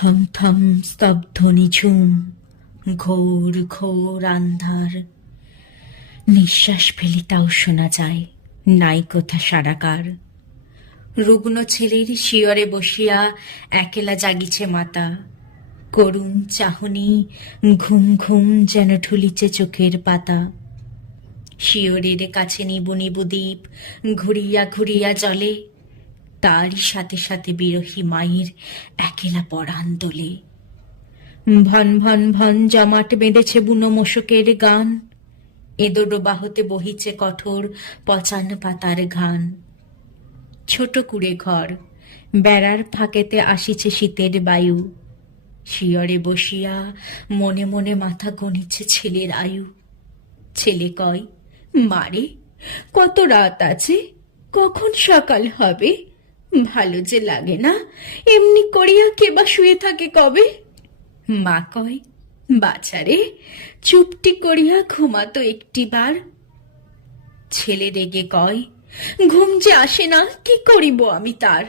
থম থম স্তব্ধ নিঝুম, ঘোর ঘোর আন্ধার। নিঃশ্বাস ফেলি তাও শোনা যায় নাই কোথা সারাকার। রুগ্ন ছেলের শিয়রে বসিয়া একেলা জাগিছে মাতা। করুণ চাহনি ঘুম ঘুম যেন ঢুলিছে চোখের পাতা। শিয়রের কাছে নিবু নিবু দ্বীপ ঘুরিয়া ঘুরিয়া জলে। তারই সাথে সাথে বিরহী মায়ের একেলা পরাণ দোলে। ভন ভন ভন জমাট বেঁধেছে বুনো মশকের গান। এদোড়ো বাহুতে বহিছে কঠোর পচান পাতার ঘান। ছোট কুড়ে ঘর, বেড়ার ফাঁকেতে আসিছে শীতের বায়ু। শিয়রে বসিয়া মনে মনে মাথা গণিছে ছেলের আয়ু। ছেলে কয়, মারে কত রাত আছে, কখন সকাল হবে? ভালো যে লাগে না, এমনি করিয়া কেবা শুয়ে থাকে কবে? মা কয়, বাছারে চুপটি করিয়া ঘুমাতো একটিবার। ছেলে রেগে কয়, ঘুম যে আসে না, কি করিব আমি তার?